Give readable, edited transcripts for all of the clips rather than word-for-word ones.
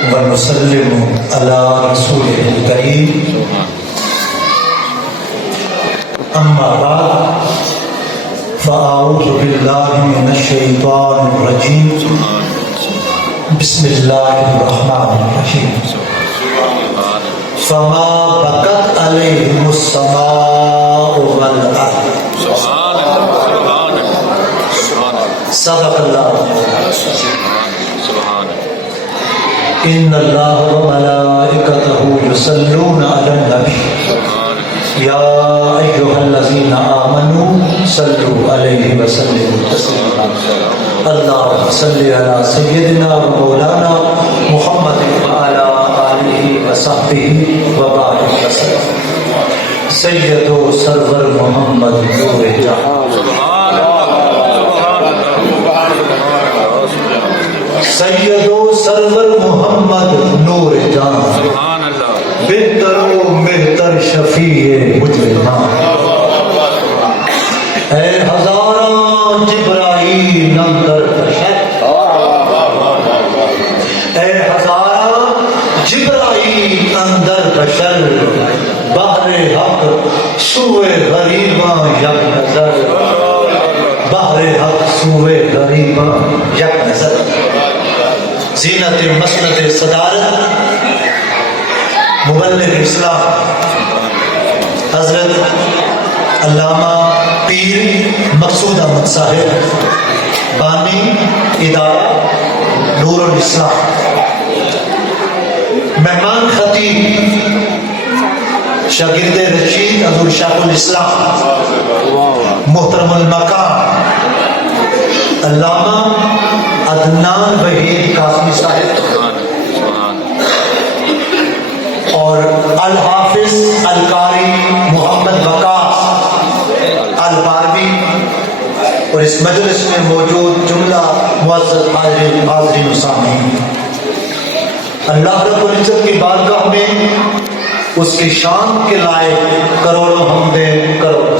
ونسلم على رسوله الكريم أما بعد فأعوذ بالله من الشيطان الرجيم بسم الله الرحمن الرحيم فما بكت عليهم السماء والأرض صدق الله إن الله وملائكته يصلون على النبي يا أيها الذين آمنوا صلوا عليه وسلموا تسليما اللهم صل على سيدنا ومولانا محمد وعلى آله وصحبه وبارك وسلم سید و سرور محمد نور جہاں سید و سرور محمد نور جہاں بہتر و بہتر شفیع مجرمان اے ہزاراں جبرائیل اندر بشر اے ہزاراں جبرائیل اندر بشر بحر حق سوئے غریباں یک نظر بحر حق سوئے غریباں یک نظر زینت مسند صدارت مبلغ اسلام حضرت علامہ پیر مقصود احمد صاحب بانی ادارہ نور الاسلام مہمان خطیب شاگرد رشید حضور شیخ الاسلام محترم المقام علامہ عدنان وحید قاسمی صاحب اور الحافظ القاری محمد وقاص الباروی اور اس مجلس میں موجود جملہ معزز حاضرین و سامعین، اللہ رب العزت کی بارگاہ میں اس کی شان کے لائق کروڑوں حمدیں کروڑوں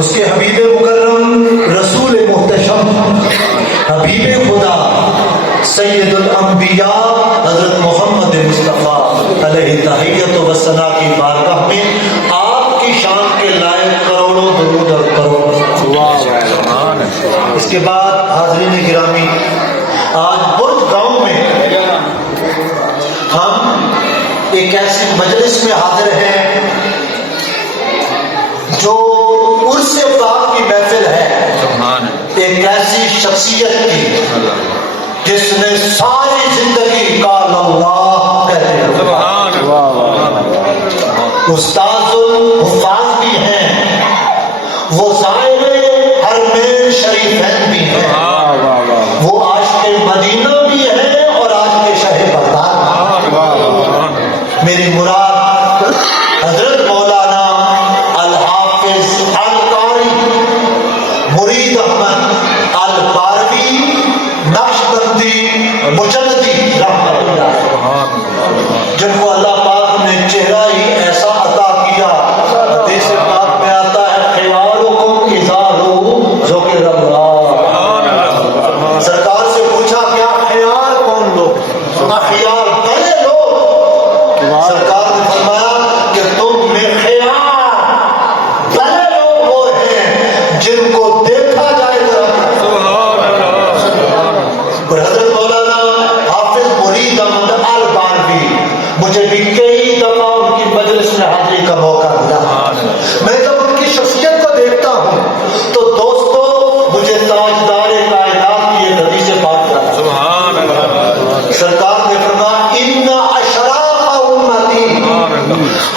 اس کے حبیب مکرم رسول محتشم حبیب خدا سید الانبیاء حضرت محمد مصطفیٰ علیہ تحیت و ثنا کی بارگاہ میں آپ کی شان کے لائق کروڑوں درود اور کروڑوں اس کے بعد حاضرین گرامی، آج برج گاؤں میں ہم ایک ایسی مجلس میں حاضر ہیں جو عرس پاک کی محفل ہے، ایک ایسی شخصیت کی جس نے ساری زندگی قال اللہ کہتے ہیں، استاذ الحفاظ بھی ہیں، وہ زائر حرمین شریفین بھی ہیں، وہ عاشق مدینہ بھی ہیں اور عاشق شہ بغداد۔ میری مراد حضرت مولانا الحافظ القاری مرید احمد الباروی نقشبندی مجددی رحمۃ اللہ، جن کو اللہ پاک نے چہرہ ہی ایسا عطا کیا، حدیث پاک میں آتا ہے خیارکم اذا ذکر اللہ۔ سرکار سے پوچھا کیا خیار کون لوگ؟ خیار پہلے لوگ۔ سرکار نے فرمایا کہ تم میں خیار پہلے لوگ وہ ہیں جن کو دیکھا جائے گا۔ اور حضرت مولانا حافظ مرید احمد الباروی، مجھے بھی کئی دفعہ ان کی مجلس میں حاضری کا موقع ملا۔ میں جب ان کی شخصیت کو دیکھتا ہوں تو دوستو مجھے تاجدار کائنات کی ایک حدیث پاک یاد ہے۔ سرکار نے فرمایا ان اشراف امتی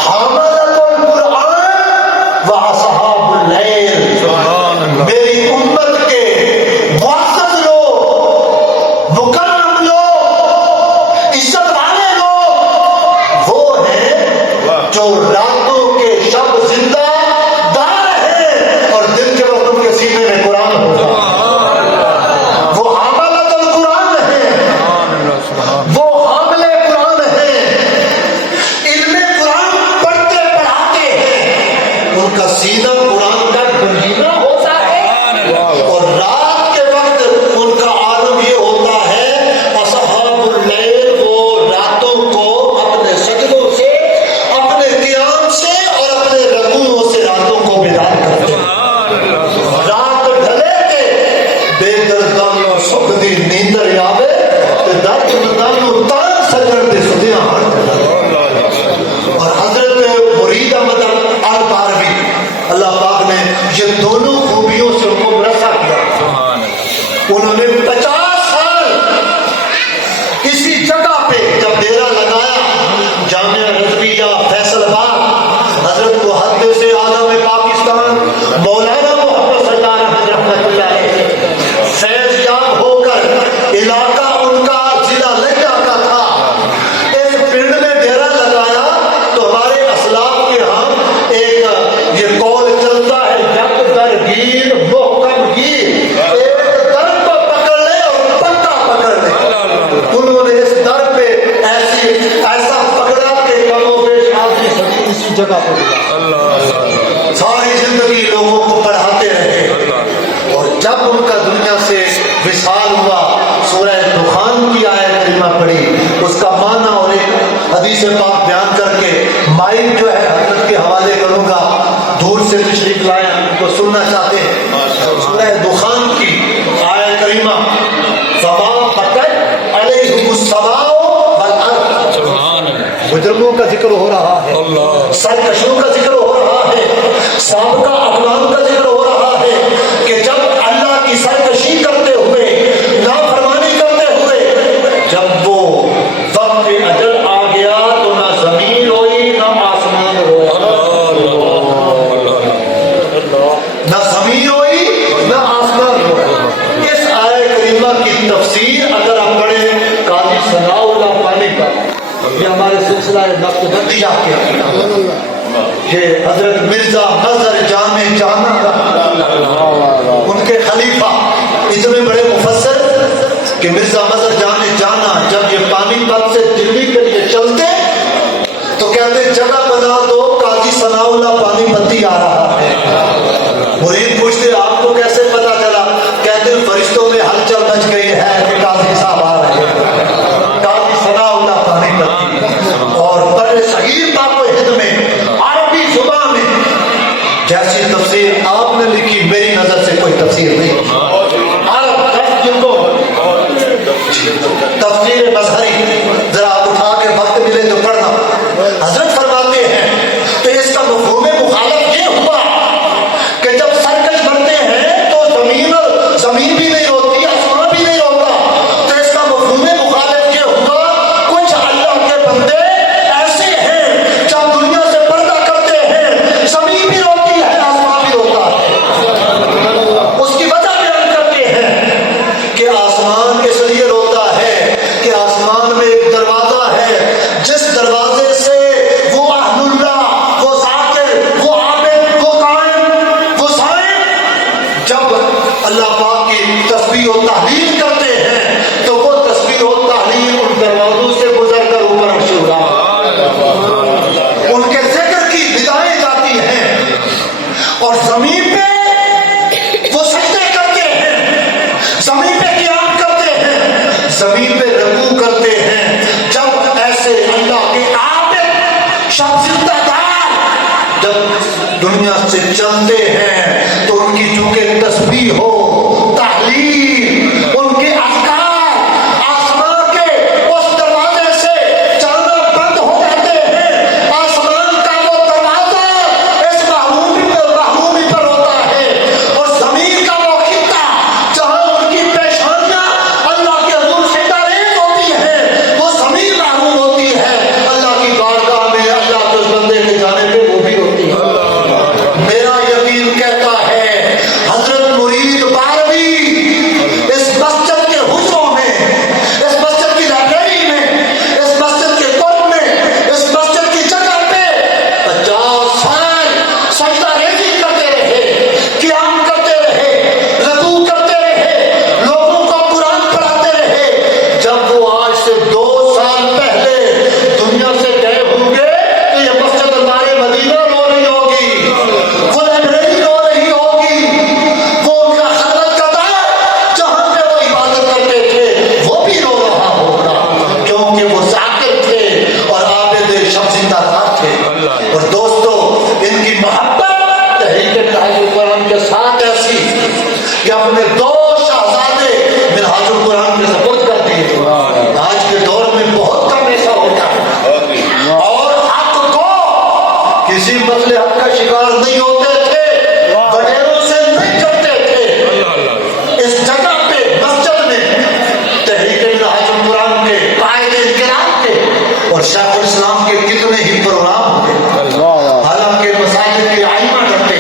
حاملۃ القرآن و اصحاب اللیل، میری امت کے معزز لوگ، مکرم لوگ، عزت والے لوگ وہ ہیں جو راتوں کے شب زندہ دار ہیں اور دن کے وقت ان کے سینے میں قرآن ہوتا ہے۔ وہ حاملۃ القرآن ہیں، وہ حامل قرآن ہیں، علم قرآن پڑھتے پڑھاتے ہیں، ان کا سینہ قرآن کا گنجینہ ہوتا ہے اور رات کے وقت ان کا عالم یہ ہوتا ہے ساری زندگی لوگوں کو پڑھاتے رہے اور جب ان کا دنیا سے وصال ہوا سورہ دخان کی آیت کریمہ پڑھی اس کا معنی اور ایک حدیث پاک بیان کر کے مائک جو ہے حضرت کے حوالے کروں گا، دور سے تشریف لائے ان کو سننا چاہتے ہیں۔ سورہ دخان کی آیت کریمہ فما بقت علیہم السماء والارض، مجرموں کا ذکر ہو رہا ہے، سرکشوں کا ذکر ہو رہا ہے، سابقہ اقوام کا ذکر ہو رہا ہے کہ جب اللہ کی سرکشی کرتے ہوئے نافرمانی کرتے ہوئے جب وہ وقت اجل آ گیا تو نہ زمین روئی نہ آسمان رویا، نہ زمین روئی نہ آسمان رویا۔ اس آیت کریمہ کی تفسیر اگر آپ پڑھیں قاضی ثناء اللہ پانی کا، یہ ہمارے سلسلہ نقد بندیہ کے یہ حضرت مرزا نظر جامع جانا ان کے خلیفہ اتنے بڑے مفسر کہ مرزا نظر جامع جانا جب یہ پانی پت سے دلی کے لیے چلتے تو کہتے جگہ بنا دو قاضی ثناء اللہ پانی پتی آ رہا ہے۔ مرید پوچھتے آپ کو کیسے پتا چلا؟ کہتے فرشتوں میں ہلچل مچ گئی ہے کہ قاضی صاحب آ رہے ہیں، قاضی ثناء اللہ پانی پتی۔ اور بر صغیر پاک و ہند میں عربی زبان میں جیسی تفسیر آپ نے لکھی میری نظر سے کوئی تفسیر نہیں۔ عرب جن کو تفسیر مظہری ذرا اٹھا کے وقت ملے تو پڑھنا، حضرت فرماتے ہیں تو اس کا مفہوم مخالف یہ ہوا کہ جب سرکش بنتے ہیں تو زمین بھی نہیں ہوتی، آسمان بھی نہیں ہوتا، تو اس کا مفہوم مخالف یہ ہوا کچھ اللہ کے بندے ایسے ہیں جب دنیا سے پردہ کرتے ہیں زمین بھی ہوتی ہے آسمان بھی ہوتا ہے۔ اس کی وجہ بیان کرتے ہیں کہ آسمان اس لیے روتا ہے کہ آسمان میں ایک دروازہ ہے جس دروازے سے وہ اہل اللہ، وہ ذاکر، وہ عابد، وہ قائم، وہ صائم جب اللہ پاک کی تسبیح و تحلیل کرتے ہیں تو وہ تسبیح و تحلیل ان دروازوں سے گزر کر اوپر عرش اڑا، ان کے ذکر کی بدائیں جاتی ہیں اور زمین پہ وہ سجدے کرتے ہیں، زمین پہ قیام کرتے ہیں، زمین پہ رکوع کرتے ہیں۔ جب ایسے اللہ کے عابد شب زندہ دار جب دنیا سے چلتے ہیں تو ان کی چونکہ تسبیح ہو تحلیل ان کے اذکار آسمان کے اس دروازے سے چلنا بند ہو جاتے ہیں، آسمان کا وہ دروازہ اس محرومی پر ہوتا ہے اور زمین کا وہ خطہ جہاں ان کی پیشانیاں اللہ کے حضور سے ریز ہوتی ہیں وہ زمین محروم ہوتی ہے، اللہ کی بارگاہ میں اللہ کے اس بندے کے جانے پہ وہ بھی ہوتی ہے۔ میرا یقین کہتا ہے حضرت مرید بارہویں اس مسجد کے حجروں میں، اس مسجد کی لائبریری میں، اس مسجد کے قرب میں، اس مسجد کی جگہ پہ 50 سال سجدہ ریزی کرتے رہے، قیام کرتے رہے، رکوع کرتے رہے، لوگوں کو قرآن پڑھاتے رہے۔ جب وہ آج سے 2 سال پہلے دنیا سے گئے ہوں گے تو یہ مسجد ہمارے مدینہ رو رہی ہوگی، وہ لائبریری رو رہی ہوگی، وہ ان کا خلوت کا دار جہاں پہ وہ عبادت کرتے تھے وہ بھی رو رہا ہوگا، کیونکہ وہ ذاکر تھے اور عابد شب زندہ دار تھے۔ اور دوستو ان کی محبت تحریک تحفظ القرآن کے ساتھ ایسی کہ اپنے 2 شہزادے منہاج القرآن کے سپرد کر دیے۔ آج کے دور میں بہت کم ایسا ہوتا ہے اور حق کو کسی مصلحت کا شکار نہیں ہوتے تھے، وڈیروں سے نہیں کرتے تھے۔ اس جگہ پہ مسجد میں تحریک منہاج القرآن کے قائد انقلاب کے اور شیخ الاسلام کے کتنے ہی پروگرام ہوتے، حالانکہ مساجد کے آئمہ ڈرتے،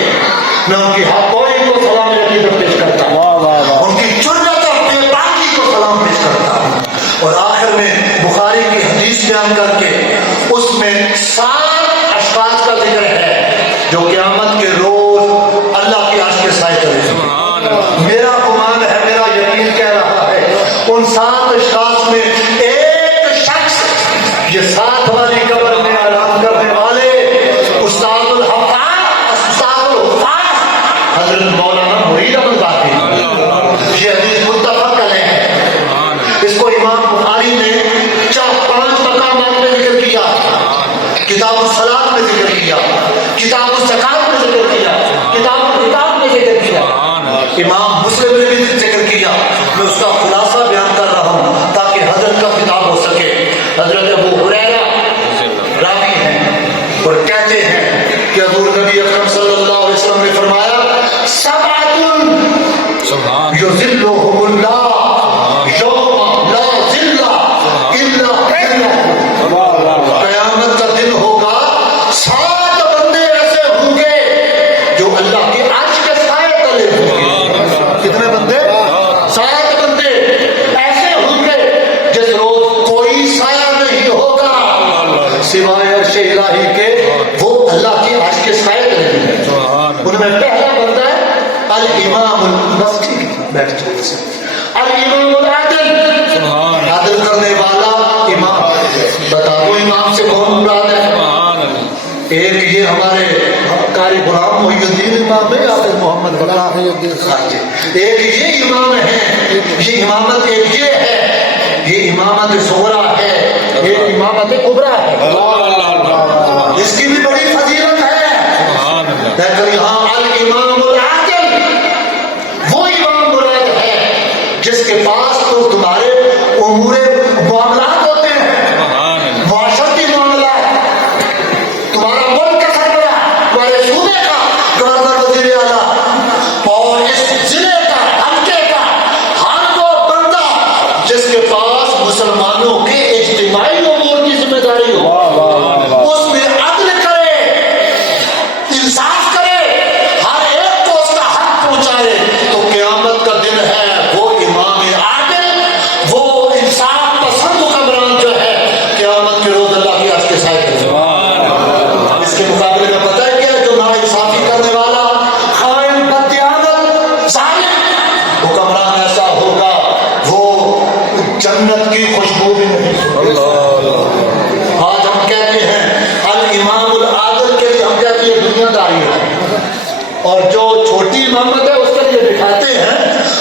میں ان کی حقوئی کو سلام عقیدت پیش کرتا ہوں، ان کی جرأت اور بے باکی کو سلام پیش کرتا ہوں۔ اور آخر میں بخاری کی حدیث بیان کر کے اس میں 7 اشخاص کا ذکر ہے جو قیامت کے روز اللہ کے عرش کے سائے تلے۔ میرا گمان ہے، میرا یقین کہہ رہا ہے ان 7 اشخاص میں ایک شخص یہ 7 والی قبر میں اعلان کرنے والے استاد بخاری میں 5 مقامات میں ذکر کیا، کتاب الصلاۃ میں ذکر کیا، کتاب الزکات میں ذکر کیا، کتاب الکتاب میں ذکر کیا، امام مسلم نے بھی ذکر کیا. میں اس کا خلاصہ بیان کر رہا ہوں تاکہ حضرت کا خطاب ہو سکے. حضرت ابو ہریرہ راوی ہیں اور کہتے ہیں کہ حضور نبی اکرم صلی اللہ علیہ وسلم نے فرمایا سبعۃ یظلھم اللہ یوم لا ظل الا ظلہ. قیامت کا دن ہوگا 7 بندے ایسے ہوں گے جو اللہ کے عرش کے سائے تلے ہوں گے. کتنے بندے؟ 7 بندے ایسے ہوں گے جس روز کوئی سایہ نہیں ہوگا سوائے عرش الہی کے، وہ اللہ کے عرش کے سائے تلے ہوں گے. ان میں پہلا بندہ ہے الامام المسجد، بیٹھ جائے سے الامام العادل، عادل کرنے والا امام. بتا دو امام سے کون مراد ہے؟ ایک یہ ہمارے قاری غلام محی الدین امام ہے، حافظ محمد غلام محی الدین. ایک یہ امام ہے، یہ امامت ایک یہ ہے، یہ امامت صغریٰ ہے، یہ امامت کبریٰ ہے. اس کی بھی بڑی فضیلت ہے. لیکن یہاں الامام العادل وہ امام مراد ہے جس کے پاس تو تمہارے امور معاملات ہوتے ہیں، معاشرتی معاملات، تمہارا ملک کا سربراہ، تمہارے صوبے کا گورنر وزیر اعلیٰ اور اس ضلع کا حلقے کا ہر وہ بندہ جس کے پاس مسلمانوں کے اجتماعی امور کی ذمہ داری ہو، اس میں عدل کرے، انصاف کرے، ہر ایک کو اس کا حق پہنچائے. تو قیامت کا دن ہے وہ امام عادل، وہ انصاف پسند حکمران جو ہے قیامت کے روز اللہ کے عرش کے سائے تلے. اس کے مقابلے میں پتہ ہے کیا؟ جو ناانصافی کرنے والا، خائن، بددیانت، ظالم حکمران ایسا ہوگا وہ جنت کی خوشبو بھی نہیں سنگے. آج ہم کہتے ہیں الامام العادل کے لیے ہم کہتے ہیں دنیا داری ہے، اور جو چھوٹی امامت ہے اس کے لیے دکھاتے ہیں،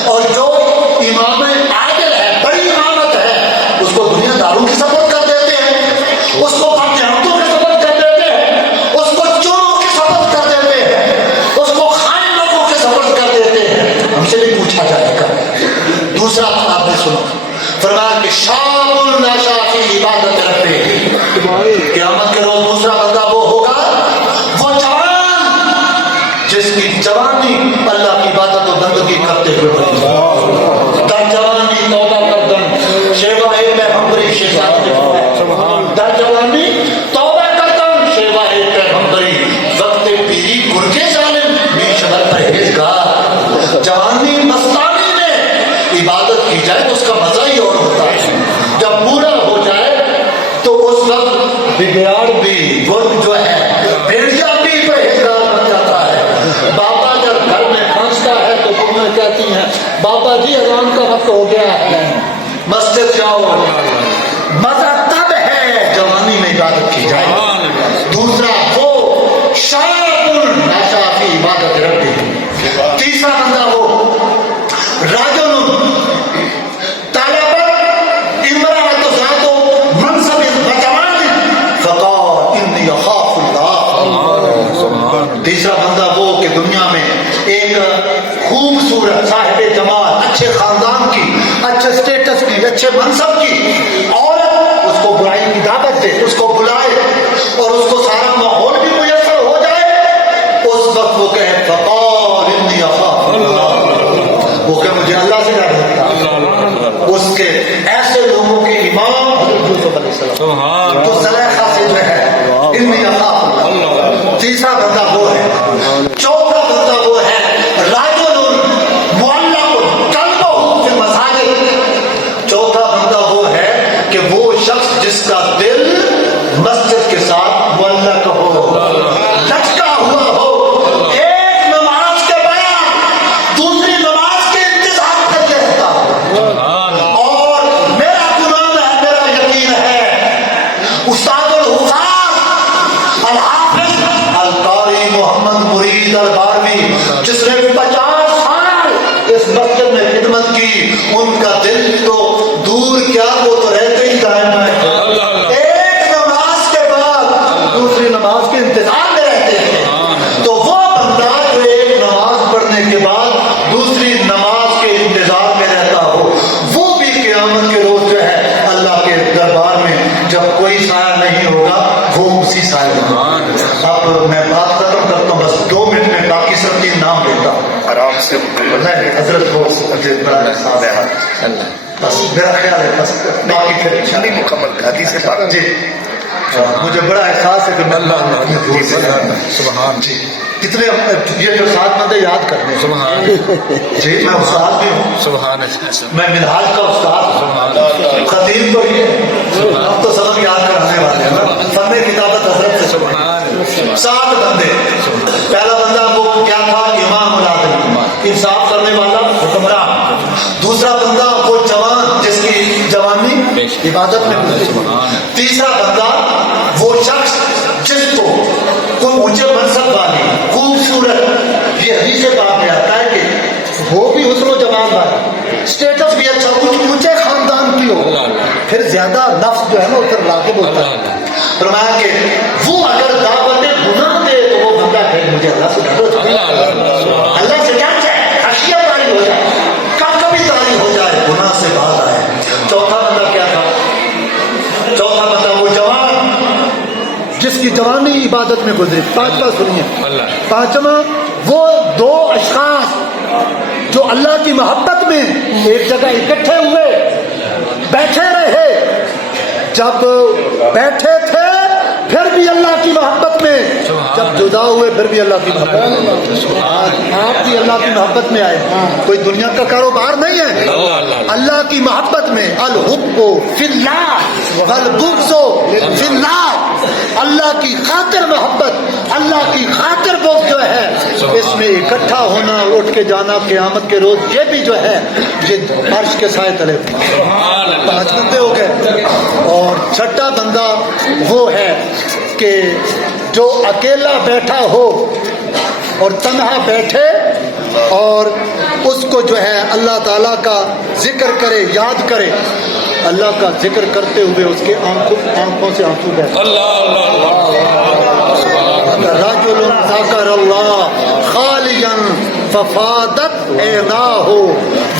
اور جو امام عادل ہے، بڑی امامت ہے، اس کو دنیا داروں کی سبق کر دیتے ہیں، اس کو بددیانتوں کی سبق کر دیتے ہیں، اس کو چوروں کی سبق کر دیتے ہیں، اس کو خائن لوگوں کی سبق کر دیتے ہیں. ہم سے بھی پوچھا جائے گا. دوسرا آپ نے سنا فرمایا کہ شاب النشا فی عبادت ربہ، قیامت کے روز دوسرا بندہ وہ ہوگا وہ جوان جس کی جوانی اللہ کی عبادت و بندگی کرتے ہوئے بڑھی. در جوانی توبہ کردن شیوا پیغمبری شیخ، در جوانی توبہ کردن شیوا پیغمبری، وقت پیری گرگے ظالم بیش بر پرہیزگار. جوانی مستانی میں عبادت کی جائے تو اس کا مزہ ہی اور ہوتا ہے. جب پورا ہو جائے تو اس وقت بگیاڑ بھی، گرگ جو ہے، بھیڑیا بھی پرہیزگار بن جاتا ہے. بابا جب گھر میں کھانستا ہے تو تمہیں کہتی ہیں بابا جی اذان کا وقت ہو گیا ہے، مسجد جاؤ. مزہ تب ہے جوانی میں عبادت کی جائے. دوسرا وہ شاب النشا فی عبادت ربہ. تیسرا بندہ وہ راجل طلبت امرأة ذات منصب وجمال فقال انی اخاف اللہ. تیسرا بندہ وہ کہ دنیا میں ایک خوبصورت صاحب جمال، اچھے خاندان کی، اچھے اسٹیٹس کی، اچھے منصب کی عورت اس کو برائی کی دعوت دے، اس کو بلائے اور اس کو سارا ماحول بھی میسر ہو جائے، اس وقت وہ کہے فقال انی اخاف اللہ، وہ کہ مجھے اللہ سے ڈر لگتا. اس کے ایسے لوگوں کے امام حضرت یوسف علیہ السلام تو زلیخا سے جو ہے انی اخاف اللہ. تیسرا بندہ وہ ہے. چوتھا بندہ وہ ہے راجل معلق قلبہ فی المساجد. چوتھا بندہ وہ ہے کہ وہ شخص جس کا دل مسجد کے ساتھ معلق ہو، لٹکا ہوا ہو، ایک نماز کے بعد دوسری نماز کے انتظار کرتے رہتا ہو. اور میرا گمان ہے، میرا یقین ہے، استاد الحفاظ الحافظ القاری محمد مرید الباروی جس نے 50 سال اس مسجد میں خدمت کی، ان کا دل تو دور کیا، وہ تو رہتے تو میں بات ختم کرتا ہوں، بس 2 منٹ میں باقی سب 3 نام لیتا ہوں آرام سے نہیں حضرت کو بس میرا خیال ہے بس باقی پھر نہیں مکمل حدیث سے بات جی مجھے بڑا احساس ہے کہ میں سبحان جی کتنے یہ جو 7 بندے یاد کرنے ہیں سبحان جی میں استاد بھی ہوں، سبحان میں منہاج کا استاد ہوں، خطیب تو یہ ہم تو سبق یاد کرنے والے ہیں نا، فن کتابت حضرت سے سبحان 7 بندے، پہلا بندہ وہ کیا تھا؟ امام العادل، انصاف کرنے والا حکمران۔ دوسرا بندہ وہ جوان جس کی جوانی عبادت میں گزری۔ تیسرا بندہ وہ شخص جس کو کوئی اونچے منصب والی خوبصورت، یہ حدیث پاک میں آتا ہے کہ وہ بھی حسن و جمال والی، اسٹیٹس بھی اچھا، اونچے خاندان کی ہو، پھر زیادہ نفس جو ہے نا ادھر راغب ہوتا ہے۔ فرمایا کہ وہ اگر دعوت گناہ دے تو وہ بندہ کہ مجھے اللہ سے ڈرو، اللہ سے ڈر جائے، خشیت والی ہو جائے، کبھی تاری ہو جائے، گناہ سے باز آئے۔ چوتھا بندہ کیا تھا؟ چوتھا بندہ وہ جوان جس کی جوانی عبادت میں گزری۔ پانچواں سنیے، پانچواں وہ 2 اشخاص جو اللہ کی محبت میں ایک جگہ اکٹھے ہوئے، بیٹھے رہے، جب بیٹھے تھے پھر بھی اللہ کی محبت میں، جب جدا ہوئے پھر بھی اللہ کی محبت میں۔ آپ بھی اللہ کی محبت میں آئے، کوئی دنیا کا کاروبار نہیں ہے، اللہ کی محبت میں۔ الحب فی اللہ والبغض فی اللہ، اللہ کی خاطر محبت، اللہ کی خاطر بغض جو ہے، اس میں اکٹھا ہونا، اٹھ کے جانا قیامت کے روز، یہ بھی جو ہے یہ عرش کے سائے تلے۔ 5 بندے ہو گئے، اور چھٹا بندہ وہ ہے کہ جو اکیلا بیٹھا ہو اور تنہا بیٹھے اور اس کو جو ہے اللہ تعالیٰ کا ذکر کرے، یاد کرے، اللہ کا ذکر کرتے ہوئے اس کے آنکھوں سے آنسو بہتے۔ رجل ذکر اللہ خالیا ففاضت عیناہ،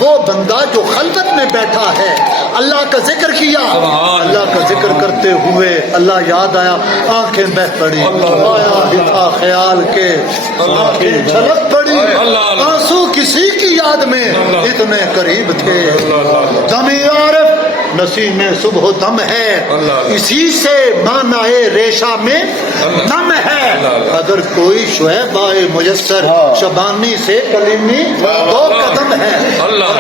وہ بندہ جو خلوت میں بیٹھا ہے، اللہ کا ذکر کیا، اللہ کا ذکر کرتے ہوئے اللہ یاد آیا، آنکھیں بہہ پڑی، آیا دکھا خیال کے، آنکھیں چھلک پڑی، آنسو کسی کی یاد میں اتنے قریب تھے۔ دم عارف نسیم صبح دم ہے، اسی سے معنی ریشہ میں نم ہے، اگر کوئی شعیب آئے میسر، شبانی سے کلیمی 2 قدم ہے،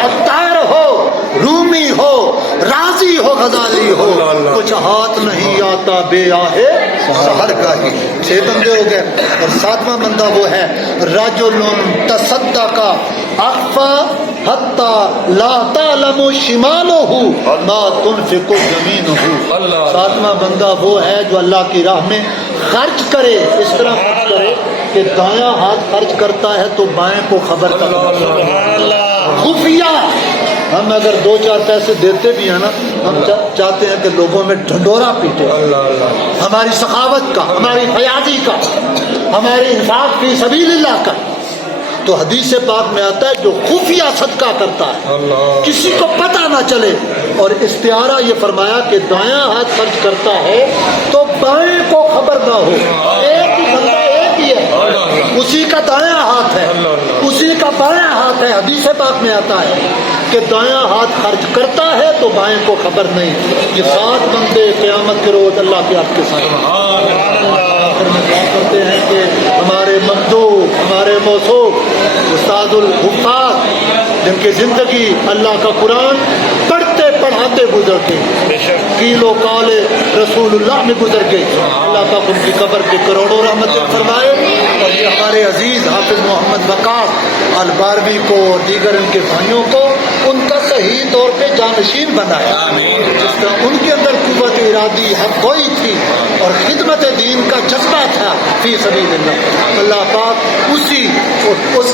عطار ہو، رومی ہو، راضی ہو، غزالی ہو، کچھ ہاتھ نہیں آتا بے آہے سحر کا ہی۔ 6 بندے ہو گئے، اور 7واں بندہ وہ ہے رجل تصدق اخفا حتی لا تعلم شمالہ ما تنفق یمینہ۔ 7واں بندہ وہ ہے جو اللہ کی راہ میں خرچ کرے، اس طرح خرچ کرے کہ دایاں ہاتھ خرچ کرتا ہے تو بائیں کو خبر تک خفیہ۔ ہم اگر 2-4 پیسے دیتے بھی ہیں نا، ہم چاہتے ہیں کہ لوگوں میں ڈھنڈورا پیٹے، ہماری سخاوت کا، ہماری فیاضی کا، ہمارے انفاق فی سبیل اللہ کا۔ تو حدیث پاک میں آتا ہے جو خفیہ صدقہ کرتا ہے، کسی کو پتہ نہ چلے، اور استعارہ یہ فرمایا کہ دایاں ہاتھ خرچ کرتا ہے تو بائیں کو خبر نہ ہو۔ ایک ہی بندہ ایک ہی ہے، اسی کا دایاں ہاتھ ہے، اسی کا بایاں ہاتھ ہے۔ حدیث پاک میں آتا ہے کہ دایاں ہاتھ خرچ کرتا ہے تو بائیں کو خبر نہیں۔ یہ 7 بندے قیامت کے روز اللہ کے آپ کے ساتھ کرتے ہیں کہ ہمارے مخدوم، ہمارے موصوف استاد الحفاظ، جن کی زندگی اللہ کا قرآن پڑھتے پڑھاتے گزر گئی، کیلو کالے رسول اللہ میں گزر گئی، اللہ کا ان کی قبر کے کروڑوں رحمتیں فرمائے، اور یہ ہمارے عزیز حافظ محمد وقاص الباروی کو اور دیگر ان کے بھائیوں کو ان کا صحیح طور پہ جانشین بنایا، جس طرح ان کے اندر قوت ارادی حق گوئی تھی اور خدمت دین کا جذبہ تھا فی سبیل اللہ۔ اللہ پاک اسی اس